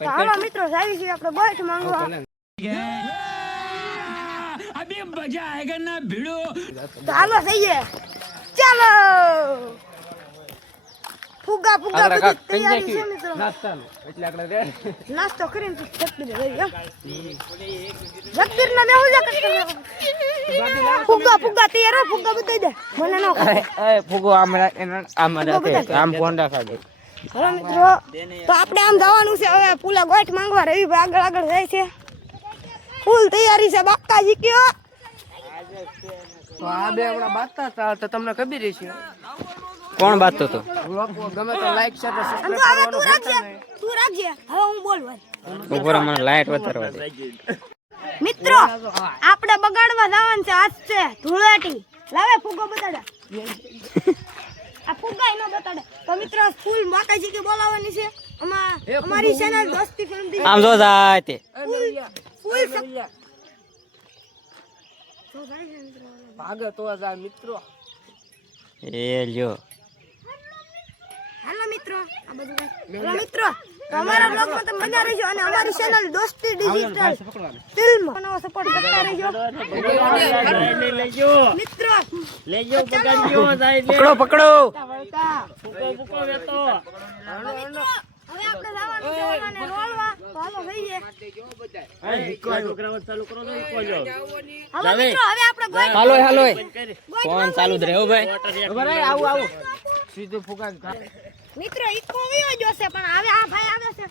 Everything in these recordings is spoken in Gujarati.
હાલો મિત્રો સારી છે આપણે ગોઠ માંગવા अभी मजा आएगा ना भिड़ो તો હાલો જઈએ ચાલો ફુગા ફુગા બધી તૈયારી છે મિત્રો નાસ્તો કરીને જગબીર લઈ જગબીર ના મેં હું ફુગા ફુગા તૈયાર હો ફુગા બતાઈ દે મને નો એ ફુગો આમ રાખે આમ ફોન રાખા દે હાલો મિત્રો તો આપણે આમ જવાનું છે હવે પુલા ગોઠ માંગવા રવિભાઈ આગળ આગળ જાય છે ફૂલ તૈયારી છે બાકાજી કયો તો આ બે હમણાં બાતતા હતા તો તમને ખબર છે કોણ બાતતો તો લોકો ગમે તો લાઈક શેર હવે સબસ્ક્રાઇબ તું રાખજે હવે હું બોલવા ઉપર મને લાઈટ વધારવા દે મિત્રો આપણે બગાડવા જવાનું છે આજ છે ધૂળેટી લાવે ફુગો બતાડે આ ફુગા એનો બતાડે તો મિત્રો ફૂલ બાકાજી કે બોલાવવાની છે અમારી ચેનલ દોસ્તી ફિલ્મ દી આમ જો જાય તે ફૂલ ભાગે તો જાય મિત્રો એ લ્યો હાલો મિત્રો આ બધું હાલો મિત્રો અમારા બ્લોગ માં તમે બના રહેજો અને અમારી ચેનલ દોસ્તી ડિજિટલ ફિલ્મ નો સપોર્ટ કરતા રહેજો મિત્રો લેજો બગાડજો જાય પકડો પકડો ફૂકો વેતો હવે આપણે જવાનું છે અને રોલવા તો હાલો જઈએ ચાલુ કરો ને કોજો હાલો મિત્રો હવે આપણે ગોઠ હાલો હાલો ફોન ચાલુ જ રહ્યો ભાઈ આવું સીધું ફુગા મિત્રો ઈકો વયો જોશે પણ હવે આ ભાઈ આવે છે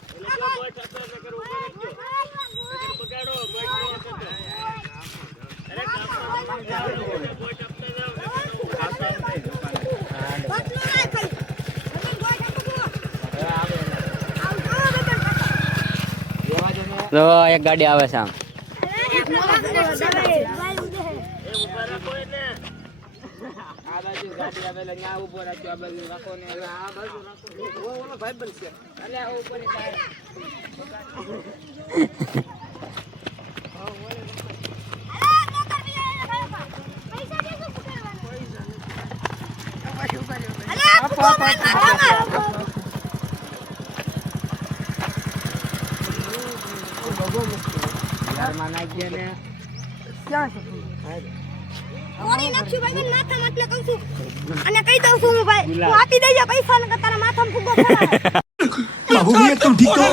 તો એક ગાડી આવે છે આમ આ બાજુ ગાડી આવે એટલે ન્યા ઉભો રાખ્યો આ બાજુ રાખો ને આ બાજુ રાખો ઓલો ભાઈ બનશે અલે આ ઉપર યારમાં નાખીએ ને ક્યાં છે ઓરી નાખ્યું ભાઈ માથા એટલે કહું છું અને કહી દઉં છું હું ભાઈ તું આપી દેજે પૈસા ને તારા માથામાં ફુગ્ગો ફોડાય बाबू भैया तुम ठीक हो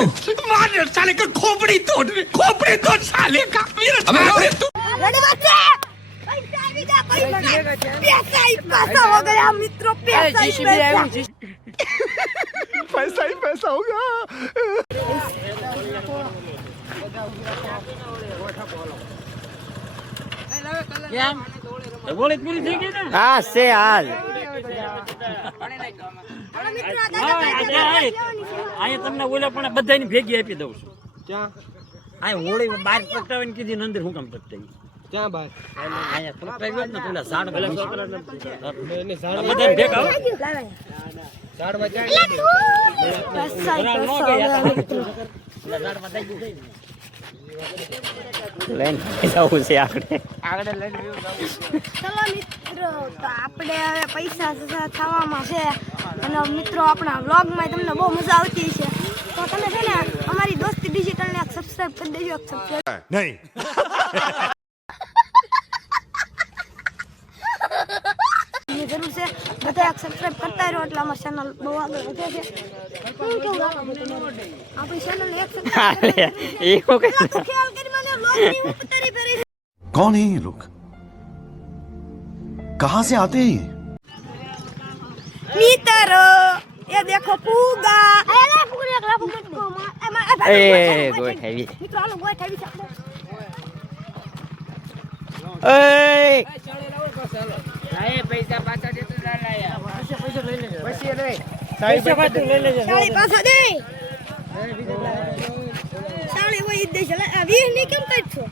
मार साले का खोपड़ी तोड़ साले का अबे तू રેડી વાત છે પૈસા આવી જા પૈસા ही पैसा हो गया मित्रों पैसा ही पैसा ही पैसा होगा ગોળી પૂરી થઈ ગઈ ને હા છે હાલ અહીંયા તમને ઓલા પણ બધાની ભેગી આપી દઉં છું ક્યાં આ હોળી બહાર પકડાવીને કીધી ને અંદર હું કામ પકડાવી ક્યાં બાદ અહીંયા પકડાવી ને પેલા ઝાડ બધા છોકરા એને ઝાડ બધાને ભેગા આવો. ઝાડ બજાય લઈને જવું છે આપણે આગળ લઈને ચલો મિત્રો તો આપણે હવે પૈસા થવામાં છે અને મિત્રો આપણા વ્લોગમાં તમને બહુ મજા આવતી છે તો તમે છે ને અમારી દોસ્તી ડિજિટલને સબસ્ક્રાઇબ કરી દેજો नहीं ની જરૂર છે બધા સબસ્ક્રાઇબ કરતા રહો એટલે અમારી ચેનલ બહુ આગળ વધે છે હું કેવું લાગે તમારે આપણી ચેનલ એક સબસ્ક્રાઇબ એ હું કે ખ્યાલ કરી મને વ્લોગની ઉતારી ફરી कौन है ये लोग कहाँ से आते हैं ये મિત્રો એ દેખો ફુગા અરે ફુગા એક લાફો કરી એ ગોઠ આવી મિત્રો હાલો ગોઠ આવી છે એ પૈસા પાછા દેતો ના લાયા પૈસા લઈ લેજો પછી લે પૈસા પાછું લઈ લેજે સાળી પાછા દે સાળી હોય દે છે 20 ની કેમ કાઢছো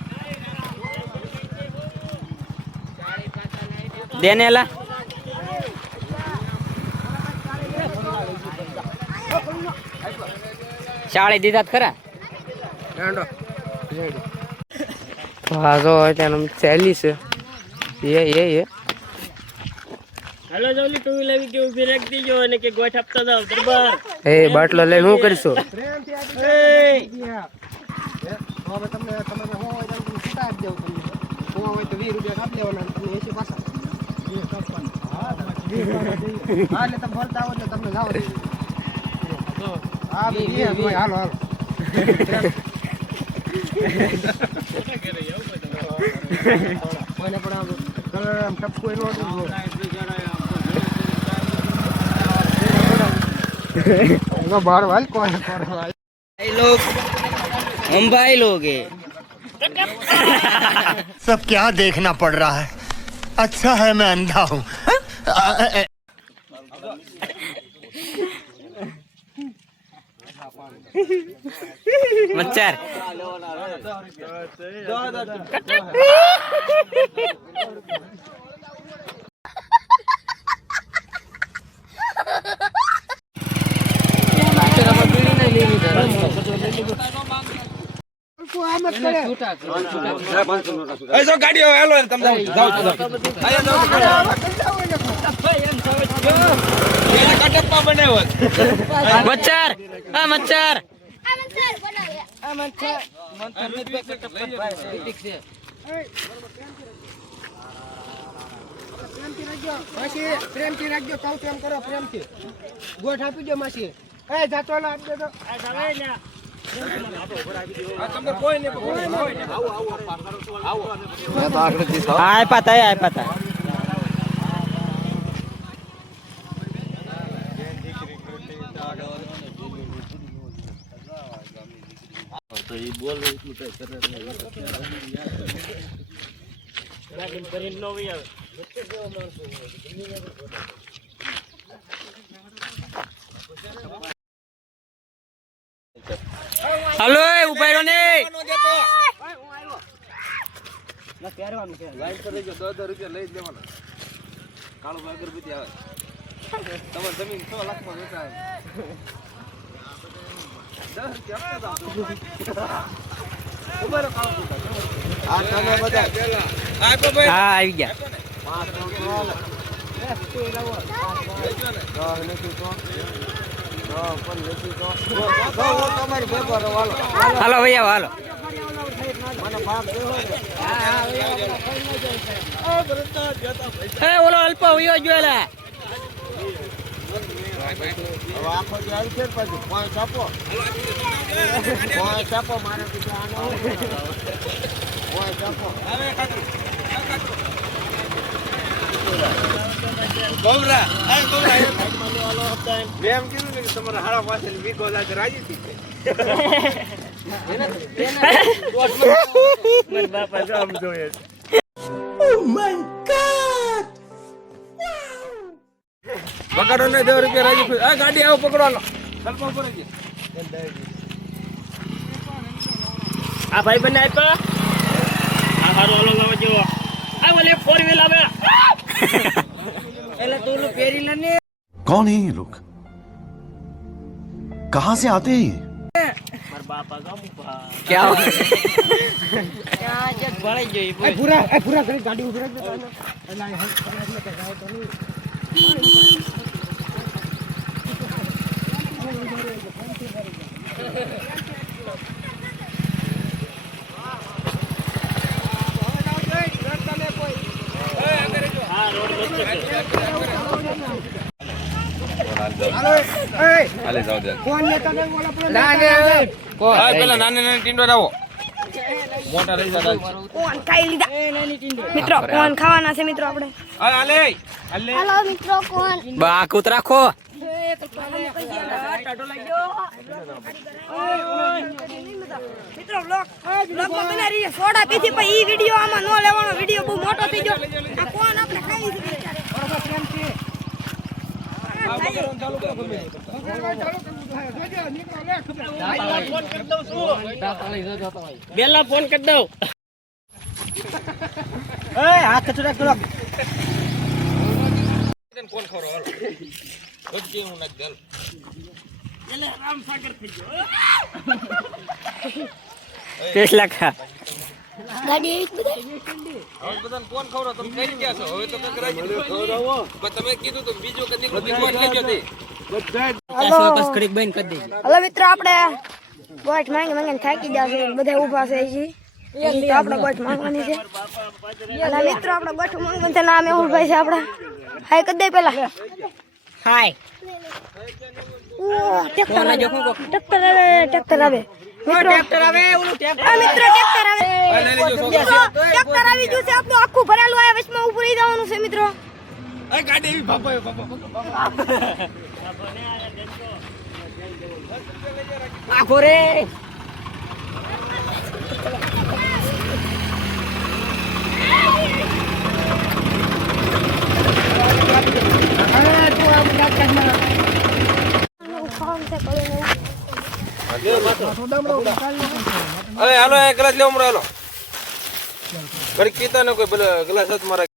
દેનેલા શાળી દીધા ખરા ગાંડો રેડી વાજો ત્યાં ચાલી છે એ હાલો જલ્દી ટુ વ્હીલર કે ઊભી રાખી દીજો અને કે ગોઠ આપતા જાવ દરબાર એ બાટલો લઈને હું કરશું એ હવે તમને તમારે હો હોય તો છૂટા આપી દેવું તમને હો હોય તો 20 રૂપિયા કાપ લેવાના અને તમને 80 પાછા હા એટલે તમે ભરતા આવો એટલે તમને જાવ હા ભાઈ હાલો હાલો કોઈને પણ આમ ટપકું એનું હતું બાર વાલ કોણ हम भाई लोग हैं सब क्या देखना पड़ रहा है अच्छा है मैं अंधा हूँ मच्छर જો ગાડીઓ હાલો તમે જાવ એને કટપમાં બનાવ્યો मच्छर हाँ मच्छर પ્રેમથી રાખજો કહું તેમ કરો પ્રેમથી ગોઠ આપી દો માસી એ જાતો આપી દો आए पता है हेलो ऊपर ने ₹10 લઈ જ લેવાના કાળો અગરબત્તી આવે તમારી જમીન 100 લાખમાં વેચાય हाँ आई गया हेलो भैया हेलो ओलो अल्प हुयो जोला મેં કીધું ને કે તમારા હાડા પાસે વીકો લાગે રાજી થઈ બાપા જો આમ જોઈએ પકડો ને 10 રૂપિયા રાજી થઈ આ ગાડી આવો પકડો લો સલ્પો ઉપર જ આ ભાઈ બને આપ્યા આ હારો ઓલો લાવ જો આ ઓલે 4 વ્હીલ આવે એટલે તું પેરી લે ને कौन है ये लोग कहाँ से आते हैं ये માર બાપા ગામુપા क्या ક્યાં જગ ભળાઈ ગઈ પૂરા કરી ગાડી ઉભી રાખજો પેલા નાની નાની ટીંડો લાવો મોટા લઈ જા કોણ ખાઈ લીધા મિત્રો કોણ ખાવાના છે મિત્રો આપણે હાલે હાલો મિત્રો કોણ बा कुतरा खो મિત્રો બ્લોગ બના રહી છે સોડા પીધી પણ ઈ વિડિયો આમાં નો લેવાનો વિડિયો બહુ મોટો થઈ ગયો આ કોણ આપણે ખાઈ લીધી બેલા ફોન કરી દઉં હાથ કચરા કરો ફોન ખરો હાલો રોજ કેવું નાખ દે એટલે રામ સાગર થઈ ગયો कैसे लगा ગાડી આવી જ બધાય. હવે બધાને કોણ ખવડાવે? તમે કરી ગયા છો હવે તો કંઈક રાખી દો. પણ તમે કીધું તો બીજો કદી કોણ લેજો તે બસ ઘડીક બંધ કરી દેજો. હલો મિત્રો, આપણે ગોઠ માંગીને થાકી ગયા છે, બધા ઊભા છે હજી. હજી તો આપણે ગોઠ માંગવાની છે. અને મિત્રો આપણે ગોઠ માંગવાનું છે, નામ મેહુલભાઈ છે આપણા. હાય કરી દે પેલા. હાય. ઓહ, ટ્રેક્ટર આવે. ટ્રેક્ટર આવે. મિત્રો ટ્રેક્ટર આવે ઓલું ટ્રેક્ટર. આ મિત્રો ટ્રેક્ટર આવે. મિત્રો, ટ્રેક્ટર આવી ગયું છે આપણું આખું ભરેલું. આ વચમાં ઊભું રહી જવાનું છે મિત્રો. ગાડી એવી બાપા આખો રે. હવે હાલો એક ગ્લાસ લેવો મળે હાલો ઘડીક પીતા ને કોઈ પેલા ગ્લાસ જ મારા